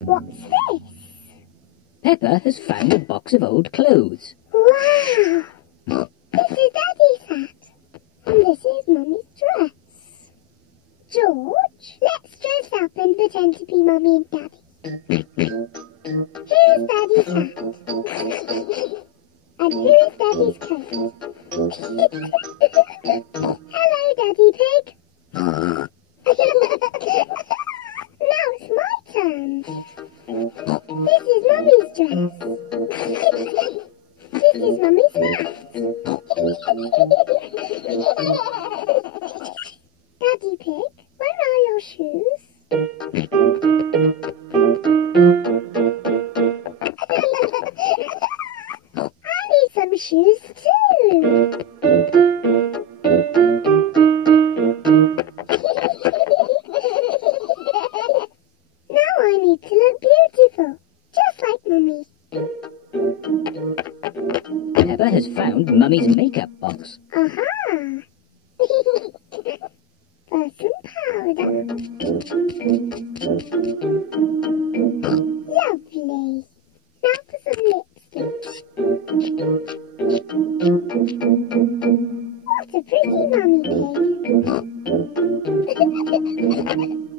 What's this? Peppa has found a box of old clothes. Wow! This is Daddy's hat. And this is Mummy's dress. George, let's dress up and pretend to be Mummy and Daddy. Here's Daddy's hat. And here's Daddy's coat. Hello, Daddy Pig. Now it's my turn. This is Mummy's dress. This is Mummy's hat. Daddy Pig, where are your shoes? I need some shoes too. Now I need to look beautiful, just like Mummy. Peppa has found Mummy's makeup box. Aha! For some powder. Lovely. Now for some lipstick. What a pretty Mummy Pig.